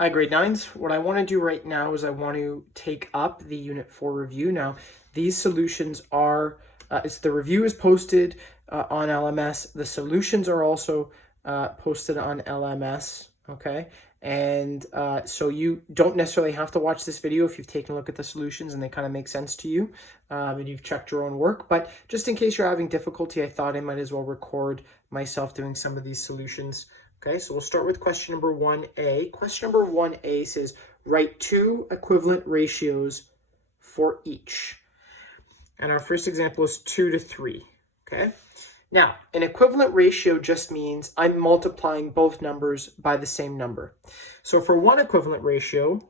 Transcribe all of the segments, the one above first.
Hi, grade 9s. What I want to do right now is I want to take up the Unit 4 review. Now, these solutions are, the review is posted on LMS. The solutions are also posted on LMS, okay? And so you don't necessarily have to watch this video if you've taken a look at the solutions and they kind of make sense to you and you've checked your own work. But just in case you're having difficulty, I thought I might as well record myself doing some of these solutions. Okay, so we'll start with question number 1A. Question number 1A says, write two equivalent ratios for each. And our first example is 2 to 3. Okay, now an equivalent ratio just means I'm multiplying both numbers by the same number. So for one equivalent ratio,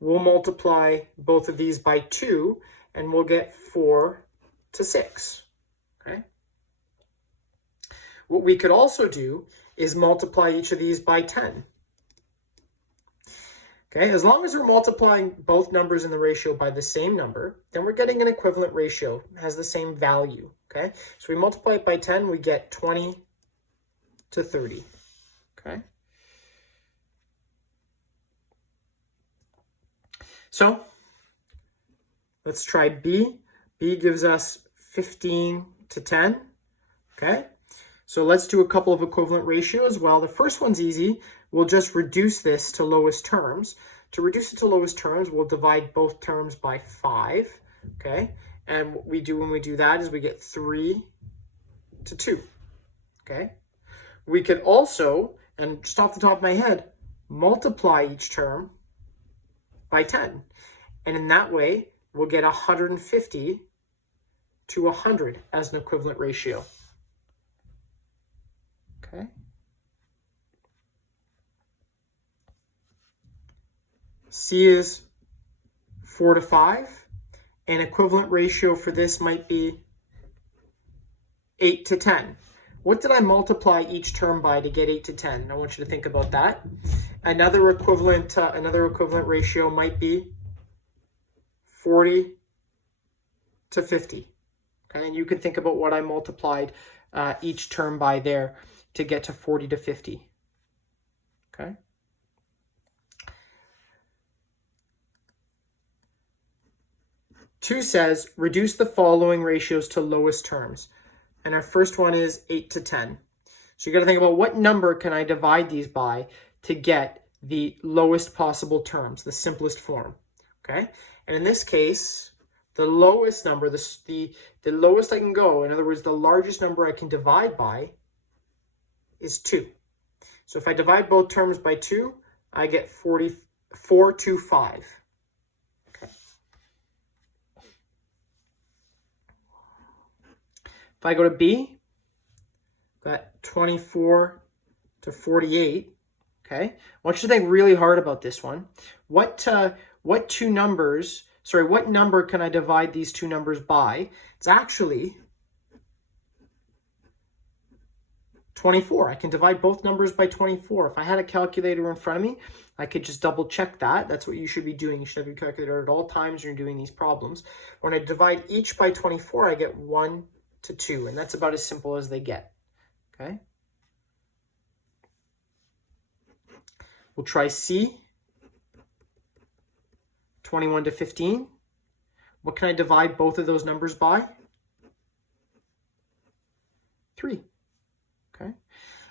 we'll multiply both of these by 2 and we'll get 4 to 6. Okay, what we could also do is multiply each of these by 10. Okay, as long as we're multiplying both numbers in the ratio by the same number, then we're getting an equivalent ratio. It has the same value. Okay, so we multiply it by 10, we get 20 to 30. Okay, so let's try B. B gives us 15 to 10. Okay, so let's do a couple of equivalent ratios. Well, the first one's easy. We'll just reduce this to lowest terms. To reduce it to lowest terms, we'll divide both terms by 5. Okay, and what we do when we do that is we get 3 to 2. Okay, we could also, and just off the top of my head, multiply each term by 10. And in that way, we'll get 150 to 100 as an equivalent ratio. Okay. C is 4 to 5. An equivalent ratio for this might be 8 to 10. What did I multiply each term by to get 8 to 10? I want you to think about that. Another equivalent ratio might be 40 to 50. Okay, and you can think about what I multiplied each term by there to get to 40 to 50. Okay. Two says, reduce the following ratios to lowest terms. And our first one is 8 to 10. So you got to think about what number can I divide these by to get the lowest possible terms, the simplest form. Okay. And in this case, the lowest number, the lowest I can go, in other words, the largest number I can divide by is 2. So if I divide both terms by 2, I get 44 to 5. Okay. If I go to B, got 24 to 48. Okay. I want you to think really hard about this one. What number can I divide these two numbers by? It's actually 24. I can divide both numbers by 24. If I had a calculator in front of me, I could just double check that. That's what you should be doing. You should have your calculator at all times when you're doing these problems. When I divide each by 24, I get 1 to 2, and that's about as simple as they get. Okay. We'll try C. 21 to 15. What can I divide both of those numbers by? 3. Okay.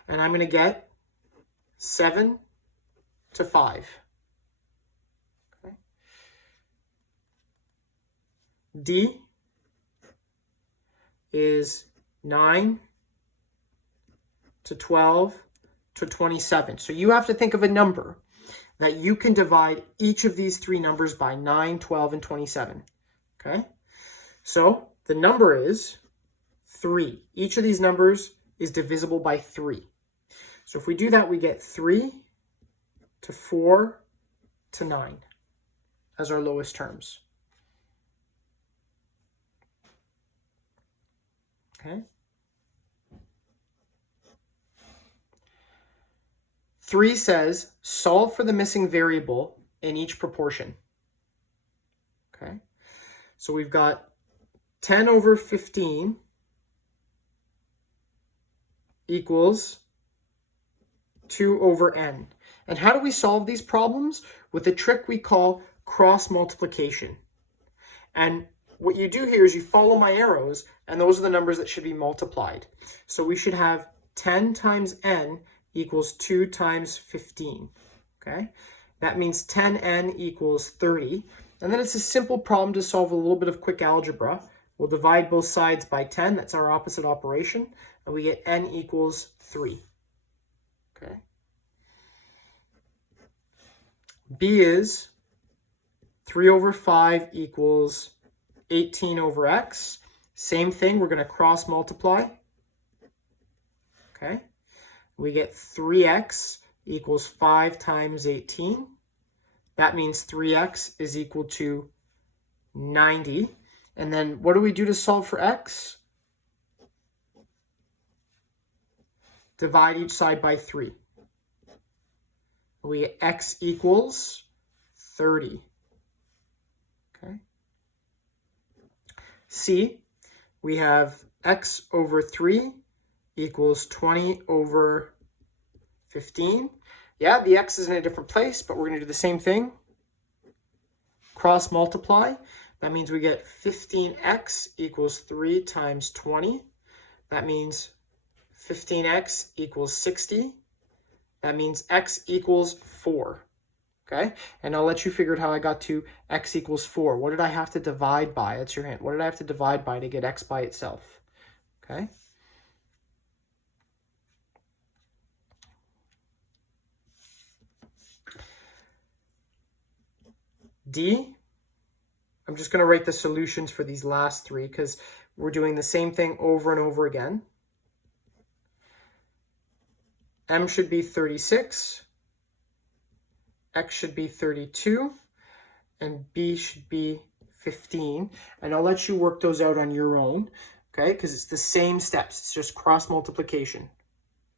And I'm going to get 7 to 5. Okay. D is 9 to 12 to 27. So you have to think of a number that you can divide each of these three numbers by: 9, 12, and 27. Okay? So the number is 3. Each of these numbers is divisible by 3. So if we do that, we get 3 to 4 to 9 as our lowest terms. Okay? 3 says, solve for the missing variable in each proportion. Okay? So we've got 10 over 15 equals 2 over n. And how do we solve these problems? With a trick we call cross multiplication. And what you do here is you follow my arrows, and those are the numbers that should be multiplied. So we should have 10 times n equals 2 times 15, okay? That means 10n equals 30. And then it's a simple problem to solve with a little bit of quick algebra. We'll divide both sides by 10, that's our opposite operation, and we get n equals 3, okay? B is 3 over 5 equals 18 over x. Same thing, we're going to cross multiply. Okay. We get 3x equals 5 times 18. That means 3x is equal to 90. And then what do we do to solve for x? Divide each side by 3. We get x equals 30. Okay. C, we have x over 3 equals 20 over 15. Yeah, the x is in a different place, but we're going to do the same thing. Cross multiply. That means we get 15x equals 3 times 20. That means 15x equals 60. That means x equals 4. Okay, and I'll let you figure out how I got to x equals 4. What did I have to divide by? That's your hint. What did I have to divide by to get x by itself? Okay. D, I'm just going to write the solutions for these last three because we're doing the same thing over and over again. M should be 36. X should be 32, and B should be 15. And I'll let you work those out on your own, okay? Because it's the same steps. It's just cross multiplication,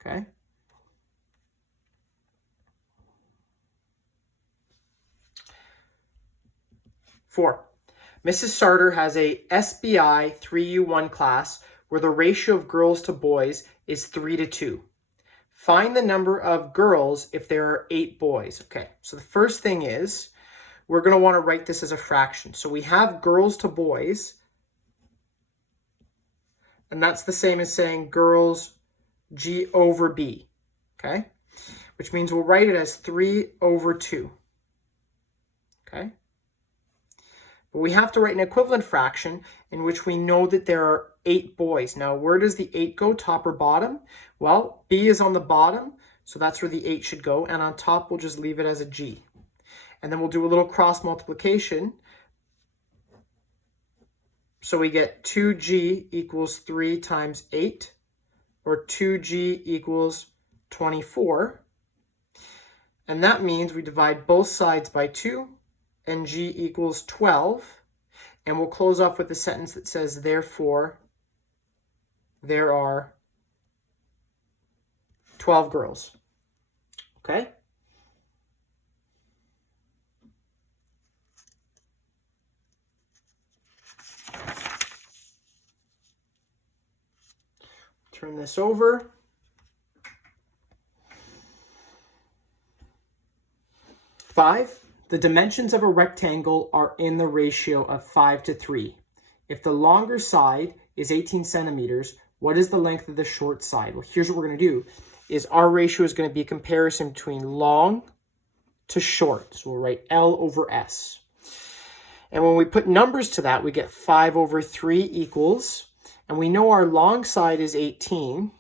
okay? Four, Mrs. Sarter has a SBI 3U1 class where the ratio of girls to boys is 3:2. Find the number of girls if there are 8 boys. Okay, so the first thing is we're going to want to write this as a fraction. So we have girls to boys, and that's the same as saying girls G over B, okay? Which means we'll write it as 3/2, okay? But we have to write an equivalent fraction in which we know that there are 8 boys. Now, where does the 8 go, top or bottom? Well, B is on the bottom, so that's where the 8 should go. And on top, we'll just leave it as a G. And then we'll do a little cross multiplication. So we get 2G equals 3 times 8, or 2G equals 24. And that means we divide both sides by 2, and G equals 12. And we'll close off with a sentence that says, therefore, there are 12 girls. Okay? Turn this over. Five, the dimensions of a rectangle are in the ratio of 5:3. If the longer side is 18 centimeters, what is the length of the short side? Well, here's what we're going to do. Is our ratio is going to be a comparison between long to short. So we'll write L over S. And when we put numbers to that, we get 5/3 equals, and we know our long side is 18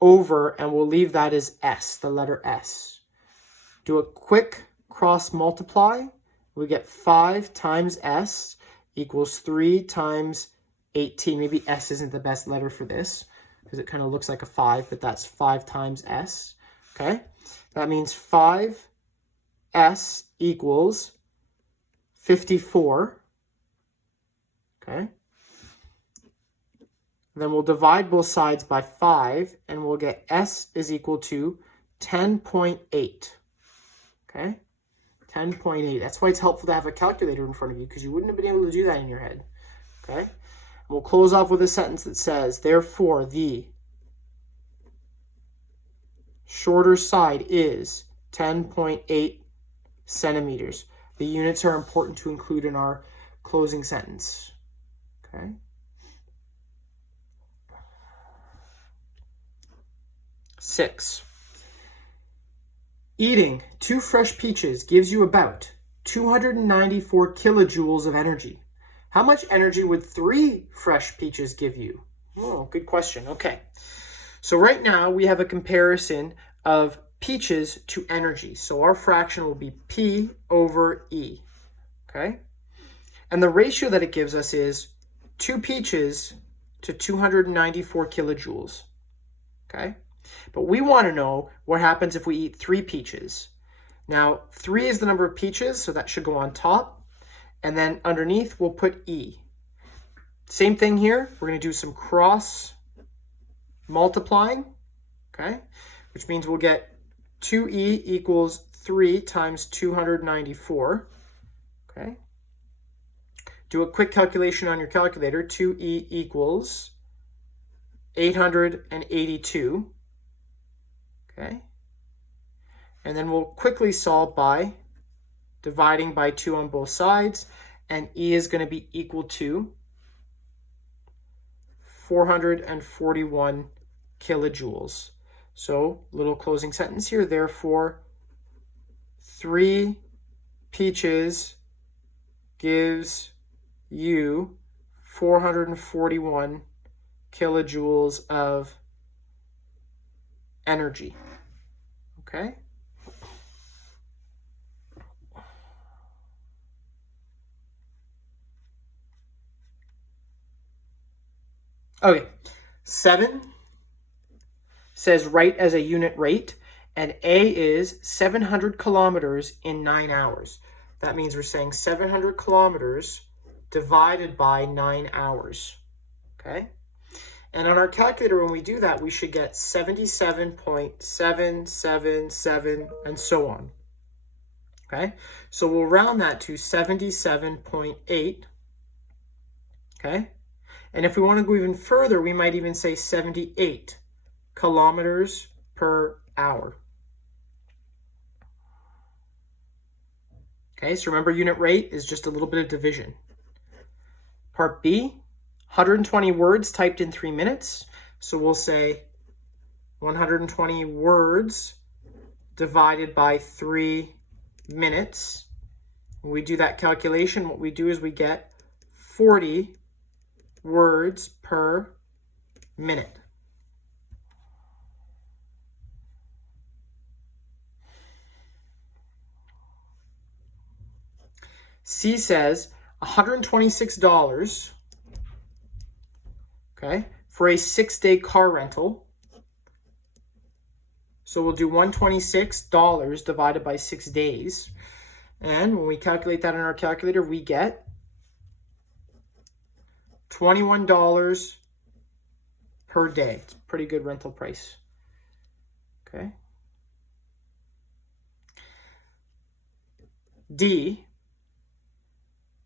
over, and we'll leave that as S, the letter S. Do a quick cross multiply. We get 5 times S equals 3 times 18. Maybe S isn't the best letter for this because it kind of looks like a 5, but that's 5 times S. Okay, that means 5S equals 54. Okay. Then we'll divide both sides by 5, and we'll get S is equal to 10.8. Okay, 10.8. That's why it's helpful to have a calculator in front of you, because you wouldn't have been able to do that in your head. Okay, and we'll close off with a sentence that says, therefore, the shorter side is 10.8 centimeters. The units are important to include in our closing sentence. Okay. Six. Eating 2 fresh peaches gives you about 294 kilojoules of energy. How much energy would 3 fresh peaches give you? Oh, good question. Okay. So right now we have a comparison of peaches to energy. So our fraction will be P over E. Okay. And the ratio that it gives us is 2 peaches to 294 kilojoules. Okay. But we want to know what happens if we eat 3 peaches. Now, 3 is the number of peaches, so that should go on top. And then underneath, we'll put E. Same thing here. We're going to do some cross multiplying, okay? Which means we'll get 2E equals 3 times 294, okay? Do a quick calculation on your calculator. 2E equals 882. Okay, and then we'll quickly solve by dividing by 2 on both sides, and E is going to be equal to 441 kilojoules. So, little closing sentence here. Therefore, 3 peaches gives you 441 kilojoules of energy. Okay. Okay. 7 says write as a unit rate, and A is 700 kilometers in 9 hours. That means we're saying 700 kilometers divided by 9 hours. Okay. And on our calculator, when we do that, we should get 77.777 and so on. Okay, so we'll round that to 77.8. Okay, and if we want to go even further, we might even say 78 kilometers per hour. Okay, so remember, unit rate is just a little bit of division. Part B. 120 words typed in 3 minutes. So we'll say 120 words divided by 3 minutes. When we do that calculation, what we do is we get 40 words per minute. C says $126, okay, for a 6-day car rental. So we'll do $126 divided by 6 days. And when we calculate that in our calculator, we get $21 per day. It's a pretty good rental price. Okay. D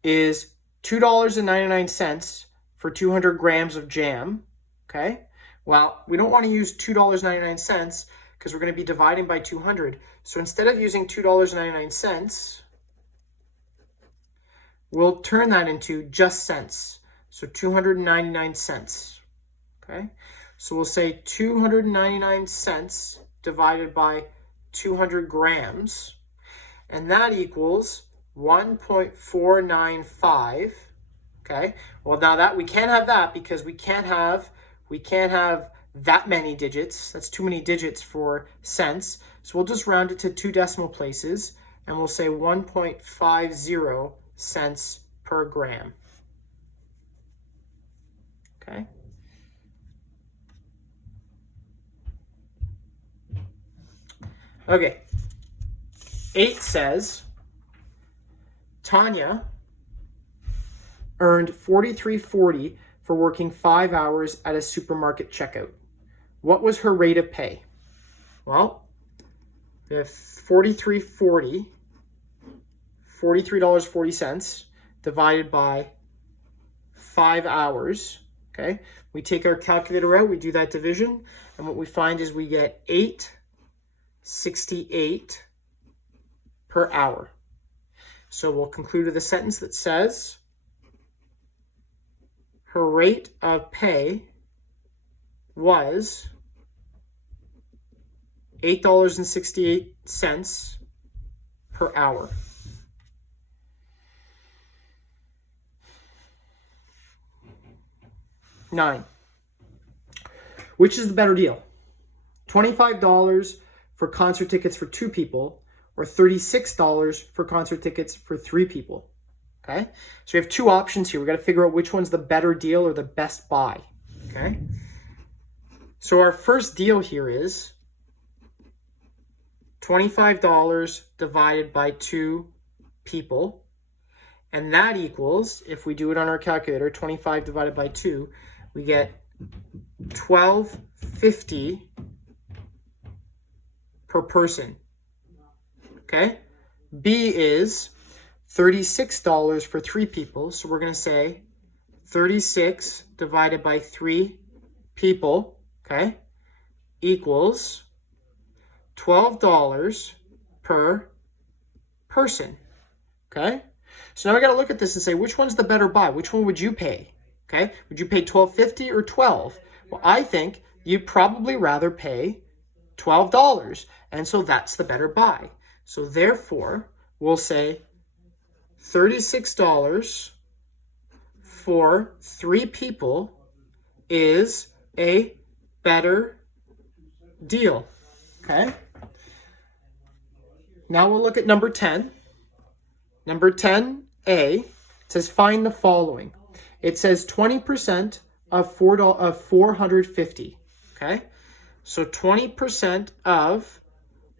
is $2.99 for 200 grams of jam. Okay. Well, we don't want to use $2.99 because we're going to be dividing by 200. So instead of using $2.99, we'll turn that into just cents. So 299 cents. Okay. So we'll say 299 cents divided by 200 grams. And that equals 1.495. Okay. Well, now that we can't have that because we can't have that many digits. That's too many digits for cents. So we'll just round it to 2 decimal places and we'll say 1.50 cents per gram. Okay. Okay. 8 says Tanya earned $43.40 for working 5 hours at a supermarket checkout. What was her rate of pay? Well, we have $43.40, $43.40 divided by 5 hours. Okay, we take our calculator out, we do that division, and what we find is we get 8 $1.68 per hour. So we'll conclude with a sentence that says, her rate of pay was $8.68 per hour. Nine. Which is the better deal? $25 for concert tickets for 2 people, or $36 for concert tickets for 3 people. Okay? So we have 2 options here. We've got to figure out which one's the better deal or the best buy. Okay? So our first deal here is $25 divided by 2 people. And that equals, if we do it on our calculator, 25 divided by 2, we get $12.50 per person. Okay? B is $36 for 3 people. So we're going to say 36 divided by 3 people, okay, equals $12 per person. Okay? So now we got to look at this and say, which one's the better buy? Which one would you pay? Okay? Would you pay $12.50 or $12? Well, I think you'd probably rather pay $12. And so that's the better buy. So therefore, we'll say $36 for 3 people is a better deal. Okay? Now we'll look at number 10. Number 10A says find the following. It says 20% of $450. Okay? So 20% of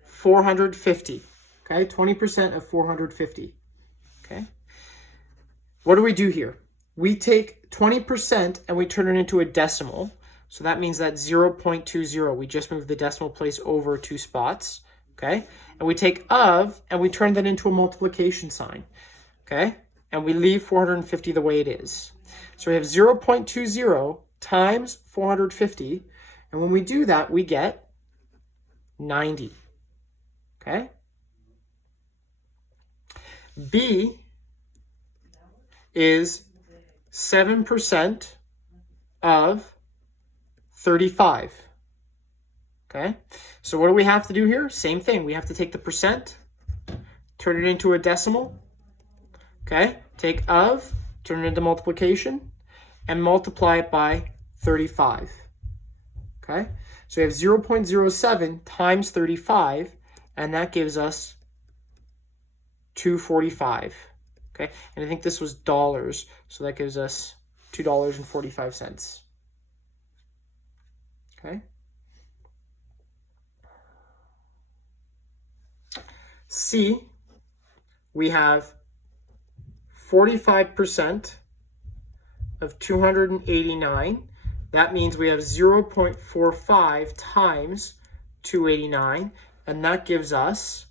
450. Okay? 20% of 450. Okay? What do we do here? We take 20% and we turn it into a decimal. So that means that's 0.20. We just moved the decimal place over 2 spots. Okay? And we take of and we turn that into a multiplication sign. Okay? And we leave 450 the way it is. So we have 0.20 times 450. And when we do that, we get 90. Okay? B is 7% of 35. Okay? So what do we have to do here? Same thing. We have to take the percent, turn it into a decimal. Okay? Take of, turn it into multiplication, and multiply it by 35. Okay? So we have 0.07 times 35, and that gives us 245. Okay? And I think this was dollars, so that gives us $2.45. Okay? C, we have 45% of 289. That means we have 0.45 times 289, and that gives us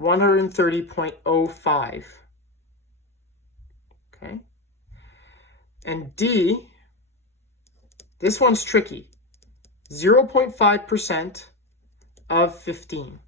130.05. Okay? And D, this one's tricky. 0.5% of 15.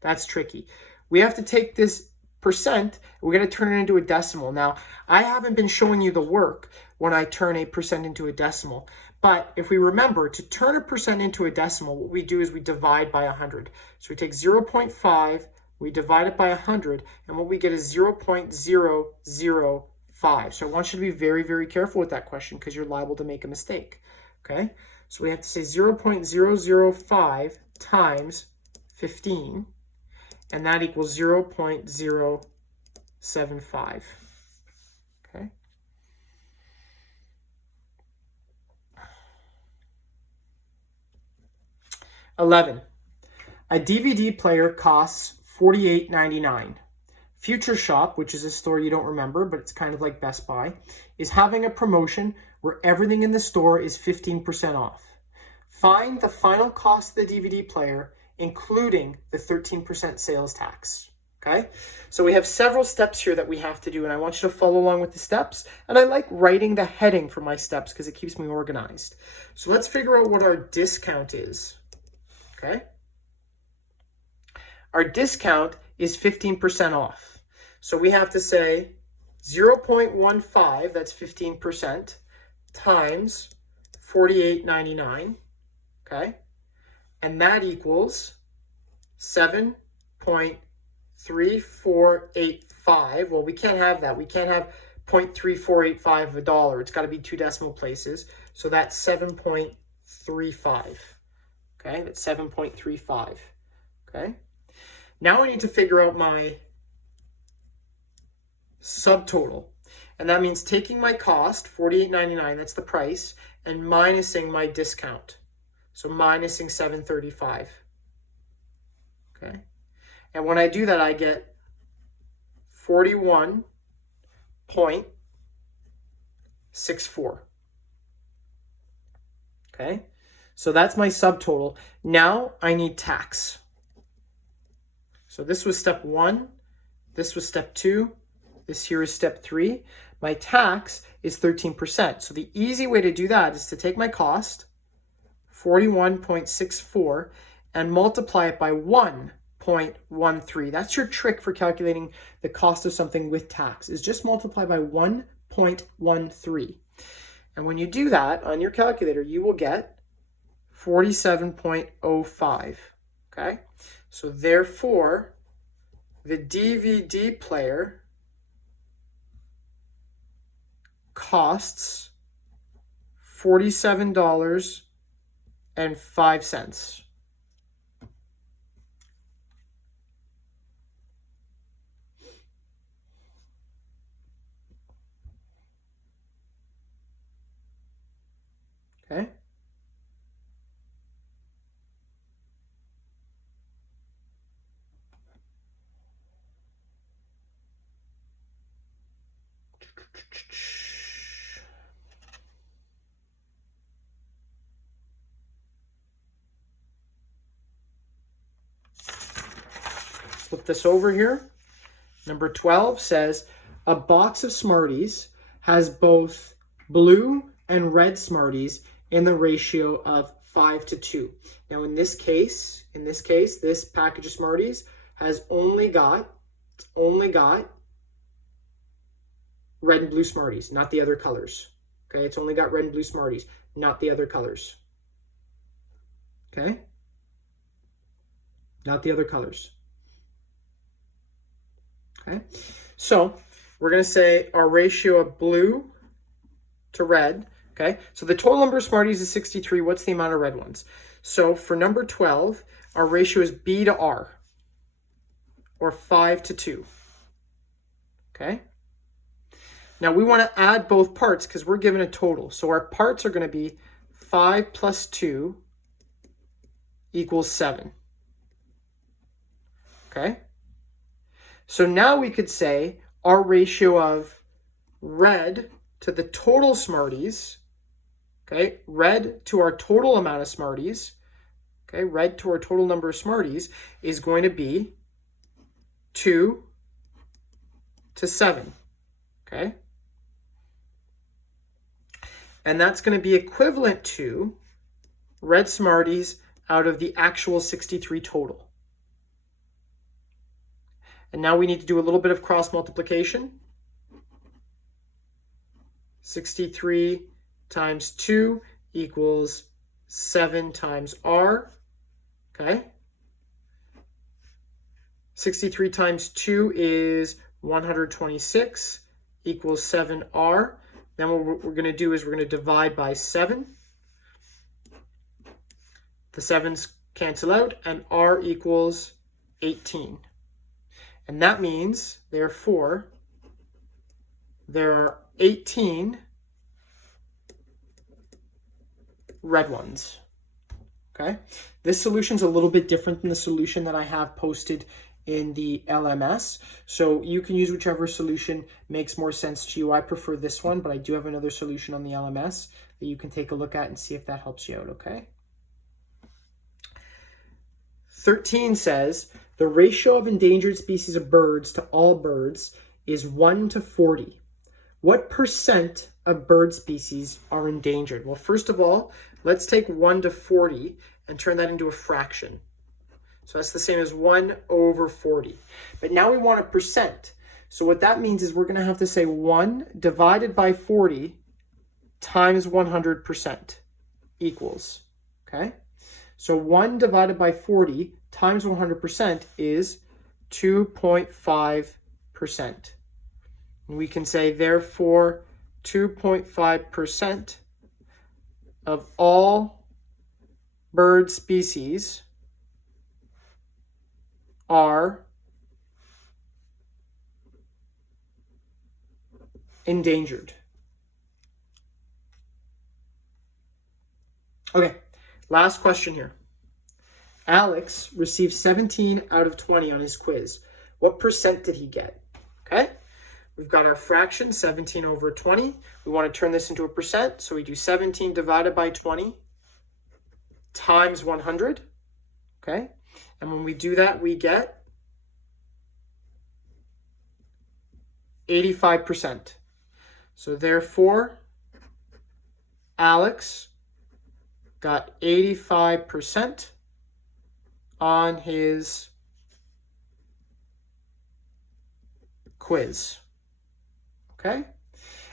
That's tricky. We have to take this percent, we're going to turn it into a decimal. Now, I haven't been showing you the work when I turn a percent into a decimal, but if we remember, to turn a percent into a decimal, what we do is we divide by 100. So we take 0.5, we divide it by 100, and what we get is 0.005. So I want you to be very, very careful with that question because you're liable to make a mistake. Okay? So we have to say 0.005 times 15. And that equals 0.075. Okay. $11. A DVD player costs $48.99. Future Shop, which is a store you don't remember, but it's kind of like Best Buy, is having a promotion where everything in the store is 15% off. Find the final cost of the DVD player, including the 13% sales tax. Okay? So we have several steps here that we have to do, and I want you to follow along with the steps. And I like writing the heading for my steps because it keeps me organized. So let's figure out what our discount is. Okay? our discount is 15% off. So we have to say 0.15, that's 15%, times $48.99, okay? And that equals 7.3485. Well, we can't have that. We can't have 0.3485 of a dollar. It's got to be 2 decimal places. So that's 7.35. Okay, that's 7.35. Okay. Now I need to figure out my subtotal. And that means taking my cost, $48.99, that's the price, and minusing my discount. So minusing 735. Okay. And when I do that, I get 41.64. Okay. So that's my subtotal. Now I need tax. So this was step 1. This was step 2. This here is step 3. My tax is 13%. So the easy way to do that is to take my cost, 41.64, and multiply it by 1.13. That's your trick for calculating the cost of something with tax, is just multiply by 1.13. And when you do that on your calculator, you will get 47.05. Okay? So therefore, the DVD player costs $47.05. Okay? Flip this over here. Number 12 says, a box of Smarties has both blue and red Smarties in the ratio of 5:2. Now in this case, this package of Smarties has only got red and blue Smarties, not the other colors. Okay, it's only got red and blue Smarties, not the other colors. Okay? Not the other colors. Okay, so we're going to say our ratio of blue to red. Okay, so the total number of Smarties is 63. What's the amount of red ones? So for number 12, our ratio is B to R, or 5:2. Okay, now we want to add both parts because we're given a total. So our parts are going to be 5 plus 2 equals 7. Okay. So now we could say our ratio of red to the total Smarties, okay, red to our total amount of Smarties, okay, red to our total number of Smarties is going to be 2:7, okay? And that's going to be equivalent to red Smarties out of the actual 63 total. And now we need to do a little bit of cross multiplication. 63 times 2 equals 7 times R. Okay. 63 times 2 is 126 equals 7R. Then what we're going to do is we're going to divide by 7. The 7's cancel out, and R equals 18. And that means, therefore, there are 18 red ones. Okay? This solution's a little bit different than the solution that I have posted in the LMS. So you can use whichever solution makes more sense to you. I prefer this one, but I do have another solution on the LMS that you can take a look at and see if that helps you out, okay? 13 says, the ratio of endangered species of birds to all birds is 1 to 40. What percent of bird species are endangered? Well, first of all, let's take 1 to 40 and turn that into a fraction. So that's the same as 1 over 40. But now we want a percent. So what that means is we're going to have to say 1 divided by 40 times 100% equals, okay? So 1 divided by 40 times 100% is 2.5%. And we can say, therefore, 2.5% of all bird species are endangered. Okay, last question here. Alex received 17 out of 20 on his quiz. What percent did he get? Okay, we've got our fraction, 17 over 20. We want to turn this into a percent, so we do 17 divided by 20 times 100. Okay, and when we do that, we get 85%. So therefore, Alex got 85% on his quiz. Okay?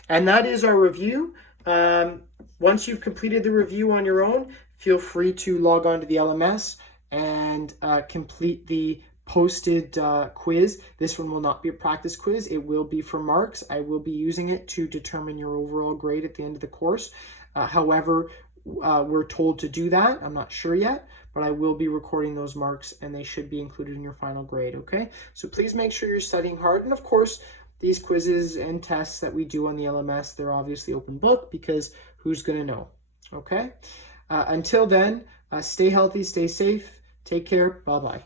And that is our review. Once you've completed the review on your own, feel free to log on to the LMS and complete the posted quiz. This one will not be a practice quiz. It will be for marks. I will be using it to determine your overall grade at the end of the course. However, we're told to do that. I'm not sure yet, but I will be recording those marks and they should be included in your final grade, okay? So please make sure you're studying hard. And of course, these quizzes and tests that we do on the LMS, they're obviously open book because who's going to know, okay? Until then, stay healthy, stay safe, take care, bye-bye.